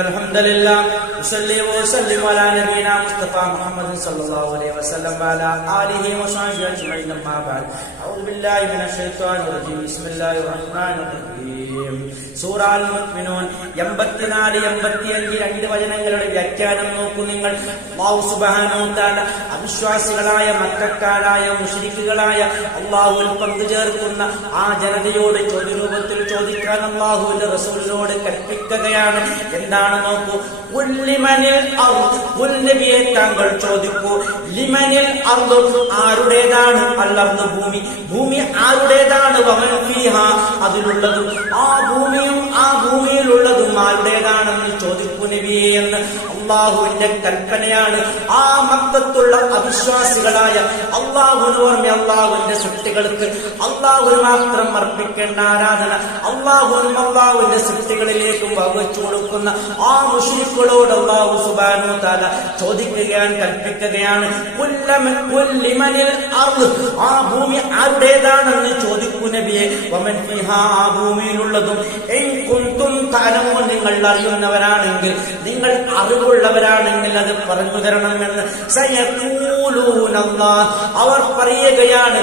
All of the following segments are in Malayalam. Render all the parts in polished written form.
الحمد لله نصلي ونسلم على نبينا مصطفى محمد صلى الله عليه وسلم وعلى آله وصحبه أجمعين أما بعد أعوذ بالله من الشيطان الرجيم بسم الله الرحمن الرحيم സൂറ അൽ മുഅ്മിനൂൻ 84 85 രണ്ട് വചനങ്ങളുടെ വ്യാഖ്യാനം നോക്കൂ നിങ്ങൾ. അല്ലാഹു സുബ്ഹാനഹു വ തആല അവിശ്വാസികളായ മക്കക്കാരായ മുശ്രിക്കുകളായ അല്ലാഹുവിൽ പങ്കുചേർക്കുന്ന ആ ജനതയോട് ചോദ്യരൂപത്തിൽ ചോദിക്കാൻ അല്ലാഹുവിന്റെ റസൂലിനോട് കൽപ്പിക്കുകയാണ്. എന്താണ് നോക്കൂ. നബിയെ താങ്കൾ ചോദിക്കൂ, ലിമനിൽ അർദ് ആരുടേതാണ്, അൽ-അർദ് ഭൂമി, ഭൂമി ആരുടേതാണ്, വമൻ ഫീഹാ അതിലുള്ളതും, ആ ഭൂമിയും ആ ഭൂമിയിലുള്ളതും ആരുടേതാണെന്ന് ചോദിക്കൂ നബിയെ എന്ന് അള്ളാഹുവിന്റെ കൽപ്പനയാണ്. ആ മക്കത്തുള്ള അവിശ്വാസികളായ അള്ളാഹുവിന് പുറമെ അള്ളാഹുവിന്റെ സൃഷ്ടികൾക്ക് അള്ളാഹുവിന് മാത്രം അർപ്പിക്കേണ്ട ആരാധന അള്ളാഹുവിനും അള്ളാഹുവിന്റെ സൃഷ്ടികളിലേക്കും വകവെച്ചു കൊടുക്കുന്ന ആ മുശ്രിക്കുകളോട് അല്ലാഹു സുബ്ഹാനഹു വ തആല ചോദിക്കുകയാണ്, കൽപ്പിക്കുകയാണ്. ആ ഭൂമി ആരുടേതാണെന്ന് ചോദിക്കൂ നബിയെ. വമൻ ഫീഹാ ആ ഭൂമിയിലുള്ളതും. ഇൻ കുൻതും തഅലമൂൻ നിങ്ങൾ അറിയുന്നവരാണെങ്കിൽ, നിങ്ങൾ അറിവുള്ളവരാണെങ്കിൽ അത് പറഞ്ഞു തരണമെന്ന്. സയഖൂലൂന അല്ലാഹ് അവർ പറയുകയാണ്,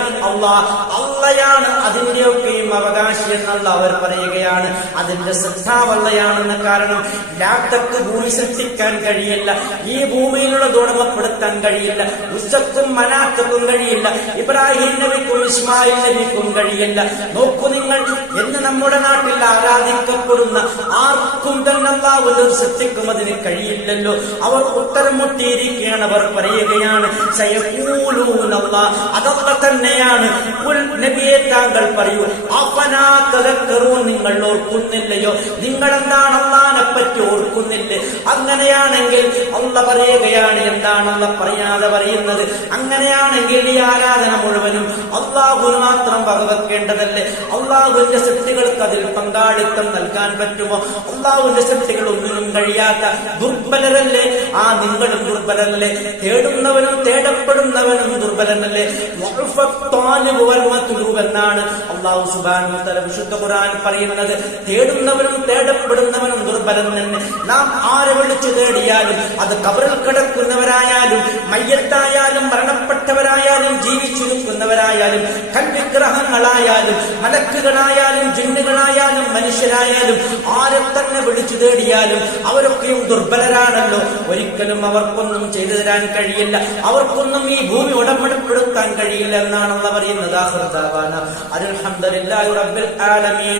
അള്ളയാണ് അതിന്റെയൊക്കെയും അവകാശി എന്നുള്ള അവർ പറയുകയാണ്. അതിന്റെ ശ്രദ്ധാവല്ലയാണെന്ന്. കാരണം ലാത്തക്ക് ഭൂമി സൃഷ്ടിക്കാൻ കഴിയില്ല, ഈ ഭൂമിയിലുള്ളത് ഉടമപ്പെടുത്താൻ കഴിയില്ല, ഉസ്സക്കും മനാത്തക്കും കഴിയില്ല, ഇബ്രാഹിം നബിക്കും ഇസ്മായിൽ നബിക്കും കഴിയില്ല. നോക്കൂ നിങ്ങൾ, എന്ന് നമ്മുടെ നാട്ടിൽ ആരാധിക്കപ്പെടുന്ന ആർക്കും തന്നെ അല്ലാഹു സൃഷ്ടിക്കും അതിന് കഴിയില്ലല്ലോ. അവർ ഉത്തരം മുട്ടിയിരിക്കുകയാണ്. അവർ പറയുകയാണ് അതൊക്കെ തന്നെയാണ്. നബിയെ താങ്കൾ പറയൂ, അഫലാ തദക്കറൂൻ നിങ്ങൾ ഓർക്കുന്നില്ലയോ, നിങ്ങൾ എന്താണ് അല്ലാഹനെ പറ്റി ഓർക്കുന്നില്ലേ? അങ്ങനെയാണെങ്കിൽ അല്ല പറയുകയാണ്, എന്താണെന്ന് പറയാതെ പറയുന്നത്. അങ്ങനെയാണെങ്കിൽ ഈ ആരാധന മുഴുവനും അല്ലാഹുവിന് മാത്രം വകവെക്കേണ്ടതല്ലേ? അല്ലാഹുവിന്റെ സൃഷ്ടികൾക്ക് അതിൽ പങ്കാളിത്തം നൽകാൻ പറ്റുമോ? അല്ലാഹുവിന്റെ സൃഷ്ടികൾ ഒന്നിനും കഴിയാത്ത ദുർബലരല്ലേ? ആ നിങ്ങളും ദുർബലരല്ലേ? തേടുന്നവനും തേടപ്പെടുന്നവനും ദുർബലനല്ലേ? എന്നാണ് അല്ലാഹു സുബ്ഹാനഹു വ തആല വിശുദ്ധ ഖുർആൻ പറയുന്നത്. തേടുന്നവനും തേടപ്പെടുന്നവനും ദുർബലൻ തന്നെ. നാം ആരെ വിളിച്ചു തേടിയാലും, അത് ഖബറിൽ കിടക്കുന്നവരായാലും മയ്യത്തായാലും മരണപ്പെട്ടവരായാലും ജീവിച്ചിരിക്കുന്നവരായാലും കൽവിഗ്രഹങ്ങളായാലും മലക്കുകളായാലും ജിന്നുകളായാലും മനുഷ്യരായാലും ആരെ തന്നെ വിളിച്ചു തേടിയാലും അവരൊക്കെയും ദുർബലരാണല്ലോ. ഒരിക്കലും അവർക്കൊന്നും ചെയ്തു തരാൻ കഴിയില്ല, അവർക്കൊന്നും ഈ ഭൂമി ഉടമപ്പെടുത്താൻ കഴിയില്ല എന്നാണ് പറയുന്നത്. അൽഹംദുലില്ലാഹി റബ്ബിൽ ആലമീൻ.